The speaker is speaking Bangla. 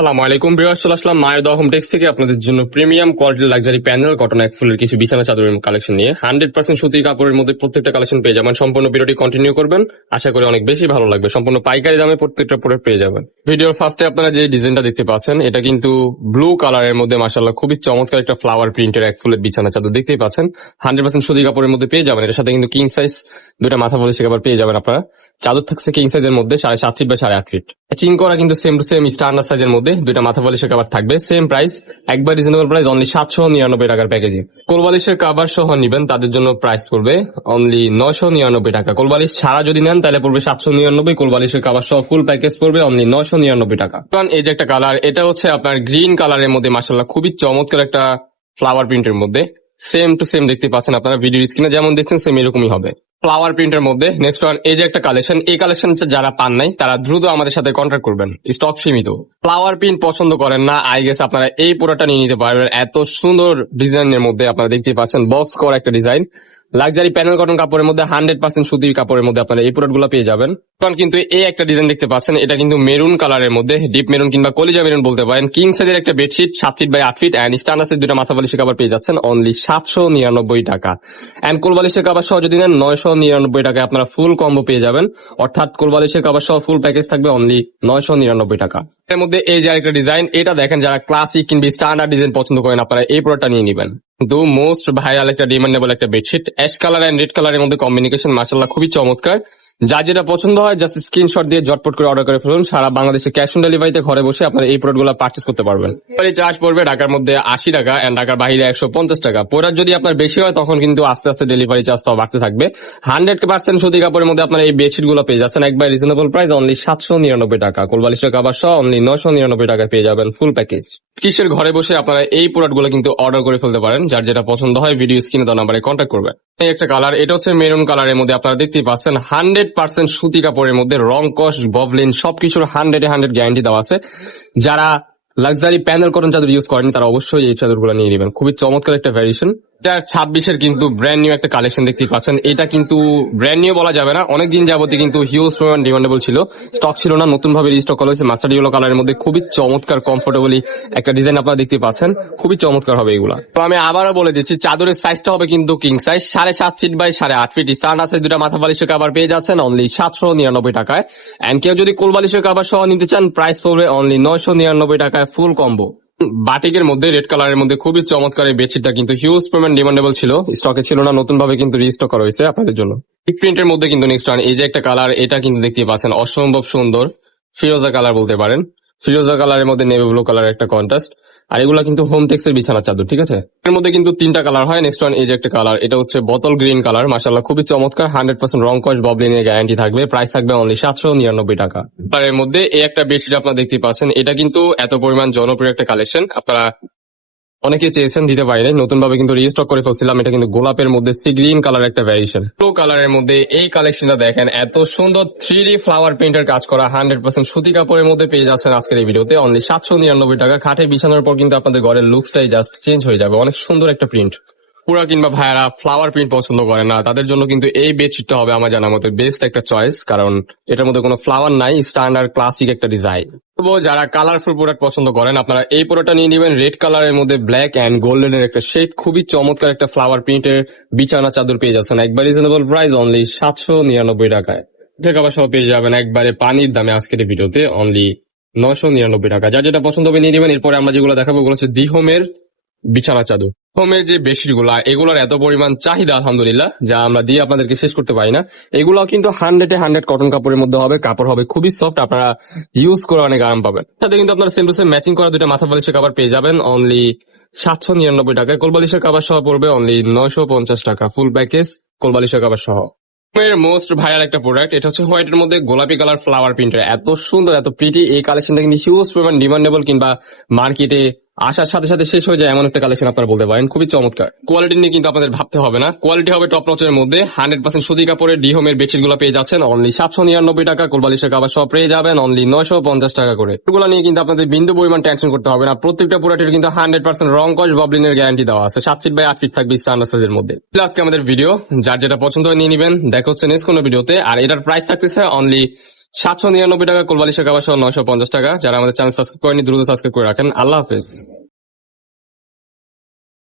আসসালামু আলাইকুম ভিউয়ার্স, চলে আসলাম মায়ের দোয়া হোম টেক্স থেকে আপনাদের জন্য প্রিমিয়াম কোয়ালিটির লাক্সারি প্যানেল কটন এক ফুলের কিছু বিছানা চাদরের কালেকশন নিয়ে 100% সুতির কাপড়ের মধ্যে প্রত্যেকটা কালেকশন পেয়ে যাবেন। সম্পূর্ণ ভিডিওটি কন্টিনিউ করবেন, আশা করি অনেক বেশি ভালো লাগবে। সম্পূর্ণ পাইকারি দামে প্রত্যেকটা প্রোডাক্ট পেয়ে যাবেন। ভিডিওর ফার্স্টে আপনারা যে ডিজাইনটা দেখতে পাচ্ছেন এটা কিন্তু ব্লু কালারের মধ্যে মাশাআল্লাহ খুবই চমৎকার একটা ফ্লাওয়ার প্রিন্টের এক ফুলের বিছানা চাদর দেখতেই পাচ্ছেন। 100% সুতির কাপড়ের মধ্যে পেয়ে যাবেন। এর সাথে কিন্তু কিং সাইজ দুটা মাথা বালিশের কাপড় পেয়ে যাবেন আপনারা। চাদর থাকছে কিং সাইজের মধ্যে 7.5 ফিট বা 8.5 ফিট। ম্যাচিং করা কিন্তু সেম টু সেম স্ট্যান্ডার্ড সাইজের মধ্যে দুইটা মাথা বালিশের কভার থাকবে। সেম প্রাইস, একবার রিজনেবল প্রাইস, অনলি 799 টাকার প্যাকেজিং। কোলবালিশের কভার সহ নিবেন তাদের জন্য প্রাইস পড়বে অনলি 999 টাকা। কোলবালিশ ছাড়া যদি নেন তাহলে পড়বে 799। কোলবালিশের কভার সহ ফুল প্যাকেজ পড়বে অনলি 999 টাকা। কারণ এই যে একটা কালার, এটা হচ্ছে আপনার গ্রিন কালারের মধ্যে মাশাআল্লাহ খুবই চমৎকার একটা ফ্লাওয়ার প্রিন্টের মধ্যে। সেম টু সেম দেখতে পাচ্ছেন আপনারা ভিডিওর স্ক্রিনে যেমন দেখছেন সেম এরকমই হবে ফ্লাওয়ার প্রিন্টের মধ্যে। নেক্সট ওয়ান, এই যে একটা কালেকশন, এই কালেকশন যারা পান নাই তারা দ্রুত আমাদের সাথে কন্ট্যাক্ট করবেন, স্টক সীমিত। ফ্লাওয়ার প্রিন্ট পছন্দ করেন না, আই গেস আপনারা এই পুরোটা নিয়ে নিতে পারবেন। এত সুন্দর ডিজাইনের মধ্যে আপনারা দেখতে পাচ্ছেন বক্স করা একটা ডিজাইন লাক্সারি প্যানেল কটন কাপড়ের মধ্যে 100% সুতির কাপড়ের মধ্যে আপনারা এই প্রোডাক্ট গুলো পেয়ে যাবেন। কারণ কিন্তু এই একটা ডিজাইন দেখতে পাচ্ছেন, এটা কিন্তু মেরুন কালারের মধ্যে, ডিপ মেরুন কিংবা কলিজা মেরুন বলতে পারেন। কিং সাইজের একটা bedsheet 7 feet by 8 feet and standard দুটো মাথা বালিশের কাপড় পেয়ে যাচ্ছেন অনলি 799 টাকা। এন্ড কোলবালিশের কাপড় সহ যদি নেন 999 টাকায় আপনারা ফুল কম্বো পেয়ে যাবেন। অর্থাৎ কোলবালিশের কাপড় সহ ফুল প্যাকেজ থাকবে অনলি 999 টাকা। এর মধ্যে এই যে আরেকটা ডিজাইন, এটা দেখেন যারা ক্লাসিক কিংবা স্ট্যান্ডার্ড ডিজাইন পছন্দ করেন আপনারা এই প্রোডাক্টটা নিয়ে নেবেন। দু মোস্ট ভাইরাল একটা ডিমান্ডেবল একটা bedsheet, ash colour and red কালারের মধ্যে কম্বিনেশন মাশাআল্লাহ খুবই চমৎকার। যার যেটা পছন্দ হয় জাস্ট স্ক্রিনশট দিয়ে জটপট করে অর্ডার করে ফেলুন। সারা বাংলাদেশে ক্যাশ অন ডেলিভারিতে ঘরে বসে আপনারা এই প্রোডাক্টগুলো পারচেজ করতে পারবেন। চার্জ পড়বে ঢাকার মধ্যে 80 টাকা এন্ড ঢাকার বাইরে 150 টাকা। প্রোডাক্ট যদি আপনার বেশি হয় তখন কিন্তু আস্তে আস্তে ডেলিভারি চার্জটাও বাড়তে থাকবে। 100% সুতি কাপড়ের মধ্যে আপনারা এই বেডশিট গুলো পেয়ে যাচ্ছেন একবার রিজনেবল প্রাইস অনলি 799 টাকা। কোলবালিশের কভার সহ অনলি 999 টাকায় পেয়ে যাবেন ফুল প্যাকেজ। কিসের ঘরে বসে আপনারা এই প্রোডাক্ট গুলো কিন্তু অর্ডার করে ফেলতে পারেন। যার যেটা পছন্দ হয় ভিডিও স্ক্রিনে দেওয়া নাম্বারে কন্ট্যাক্ট করবেন। এই একটা কালার, এটা হচ্ছে মেরুন কালারের মধ্যে আপনারা দেখতেই পাচ্ছেন 100% সুতি কাপড়ের মধ্যে রং কস বভলিন সবকিছুর 100 গ্যারান্টি দেওয়া আছে। যারা লাক্সারি প্যানেল কটন চাদর ইউজ করেন তারা অবশ্যই এই চাদরগুলো নিয়ে নেবেন। খুবই চমৎকার একটা ভ্যারিয়েশন। এটার 26-এর কিন্তু ব্র্যান্ড নিউ একটা কালেকশন দেখতে পাচ্ছেন। এটা কিন্তু ব্র্যান্ড নিউ বলা যাবে না, অনেকদিন যাবতীয় কিন্তু হিউজ পরিমাণ ডিমান্ডেবল ছিল, স্টক ছিল না, নতুন ভাবে রিস্টক করা হয়েছে। মাস্টার্ড ইয়েলো কালারের মধ্যে খুবই চমৎকার কমফোর্টেবলি একটা ডিজাইন আপনারা দেখতে পাচ্ছেন, খুবই চমৎকার হবে এগুলা। তো আমি আবারও বলে দিচ্ছি চাদরের সাইজটা হবে কিন্তু king size 7.5 feet by 8.5 feet. Standard size দুটা মাথা বালিশের কভার পেয়ে যাচ্ছেন অনলি 799 টাকায়। এন্ড কেউ যদি কোলবালিশের কভার সহ নিতে চান প্রাইস পড়বে অনলি 999 টাকায় ফুল কম্বো। বাটিকের মধ্যে রেড কালারের মধ্যে খুবই চমৎকার এই বেডশিটটা কিন্তু হিউজ পরিমাণ ডিমান্ডেবল ছিল, স্টকে ছিল না, নতুন ভাবে কিন্তু রিস্টক করা হয়েছে আপনাদের জন্য। প্রিন্টের মধ্যে কিন্তু নেক্সট ওয়ান, এই যে একটা কালার, এটা কিন্তু দেখতে পাচ্ছেন অসম্ভব সুন্দর ফিরোজা কালার বলতে পারেন। ফিরোজা কালারের মধ্যে নেভি ব্লু কালার একটা কন্ট্রাস্ট। আর এগুলা কিন্তু হোম টেক্সের বিছানা চাদর, ঠিক আছে। এর মধ্যে কিন্তু 3টা কালার হয়। নেক্সট ওয়ান, এই যে একটা কালার, এটা হচ্ছে বোতল গ্রিন কালার, মাশাআল্লাহ খুবই চমৎকার। 100% রং কস ববলিনের গ্যারান্টি থাকবে। প্রাইস থাকবে অনলি 799 টাকা। আর এর মধ্যে এই একটা বেডশিট আপনারা দেখতে পাচ্ছেন, এটা কিন্তু এত পরিমাণ জনপ্রিয় একটা কালেকশন, আপনারা অনেকে চেয়েছেন, দিতে পারিনি, নতুন ভাবে কিন্তু রিস্টক করে ফেলছিলাম। এটা কিন্তু গোলাপের মধ্যে সি গ্রিন কালার একটা ভ্যারিয়েশন। ব্লু কালারের মধ্যে এই কালেকশনটা দেখেন, এত সুন্দর 3D ফ্লাওয়ার প্রিন্টের কাজ করা 100% সুতি কাপড়ের মধ্যে পেয়ে যাচ্ছেন আজকের এই ভিডিওতে অনলি 799 টাকা। খাটে বিছানোর পর কিন্তু আপনাদের ঘরের লুকসটাই জাস্ট চেঞ্জ হয়ে যাবে। অনেক সুন্দর একটা প্রিন্ট। পুরা কিংবা ভাইয়ারা ফ্লাওয়ার প্রিন্ট পছন্দ করে না তাদের জন্য কিন্তু এই বেডশিটটা হবে আমার জানা মতে বেস্ট একটা চয়েস, কারণ এটার মধ্যে কোনো ফ্লাওয়ার নাই, স্ট্যান্ডার্ড ক্লাসিক একটা ডিজাইন। তবুও যারা কালারফুল প্রোডাক্ট পছন্দ করেন আপনারা এই প্রোডাক্টটা নিয়ে নেবেন। রেড কালারের মধ্যে ব্ল্যাক এন্ড গোল্ডেন এর একটা শেড, খুবই চমৎকার একটা ফ্লাওয়ার প্রিন্টের বিছানা চাদর পেয়ে যাচ্ছেন একবার রিজনেবল প্রাইস অনলি 799 টাকায়। আবার সব পেয়ে যাবেন একবারে পানির দামে আজকের ভিডিওতে অনলি 999 টাকা। যার যেটা পছন্দ হবে নিয়ে নেবেন। এরপরে আমরা যেগুলো দেখাবো ওগুলো হচ্ছে দি হোমের বিছানা চাদর। হোমের যে বেডশিট গুলা, এগুলোর এত পরিমাণ চাহিদা আলহামদুলিল্লাহ, যা আমরা দিয়ে আপনাদেরকে শেষ করতে পারি না। এগুলো কিন্তু 100 কটন কাপড়ের মধ্যে হবে, কাপড় হবে খুবই সফট, আপনারা ইউজ করে অনেক আরাম পাবেন। সাথে কিন্তু আপনারা সেম টু সেম ম্যাচিং করা দুটো মাথা বালিশের কাপড় পেয়ে যাবেন অনলি 799 টাকায়। কোলবালিশের কাপড় সহ পড়বে অনলি 950 টাকা ফুল প্যাকেজ কোলবালিশের কাপড় সহ। মোস্ট ভাইরাল একটা প্রোডাক্ট, এটা হচ্ছে হোয়াইটের মধ্যে গোলাপি কালার ফ্লাওয়ার প্রিন্টার, এত সুন্দর এত প্রিটি। এই কালেকশনটা কিন্তু হিউজ পরিমাণ ডিমান্ডেবল, কিংবা মার্কেটে আসার সাথে সাথে শেষ হয়ে যায় এমন একটা কালেকশন আপনারা বলতে পারেন। খুবই চমৎকার। কোয়ালিটি নিয়ে কিন্তু আপনাদের ভাবতে হবে না, কোয়ালিটি হবে টপ নচের মধ্যে। 100% সুতি কাপড়ের ডি হোমের বেডশিট গুলো পেয়ে যাচ্ছেন অনলি 799 টাকা। কোলবালিশের কাপড় সব পেয়ে যাবেন অনলি 950 টাকা করে। এগুলো নিয়ে কিন্তু আপনাদের বিন্দু পরিমাণ টেনশন করতে হবে না। প্রত্যেকটা প্রোডাক্টের কিন্তু 100% রং কস ববলিনের গ্যারান্টি দেওয়া আছে। 7 ফিট বাই 8 ফিট থাকবে স্ট্যান্ডার্ড সাইজের মধ্যে। আজকে আমাদের ভিডিও, যার যেটা পছন্দ হয় নিয়ে নেবেন। দেখা হচ্ছে নেক্সট কোনো ভিডিওতে। আর এটার প্রাইস থাকতেছে অনলি 799 টাকা কোলবালিশের কাবার সহ 950 টাকা। যারা আমাদের চ্যানেল সাবস্ক্রাইব করেনি দ্রুত সাবস্ক্রাইব করে রাখেন। আল্লাহ হাফেজ।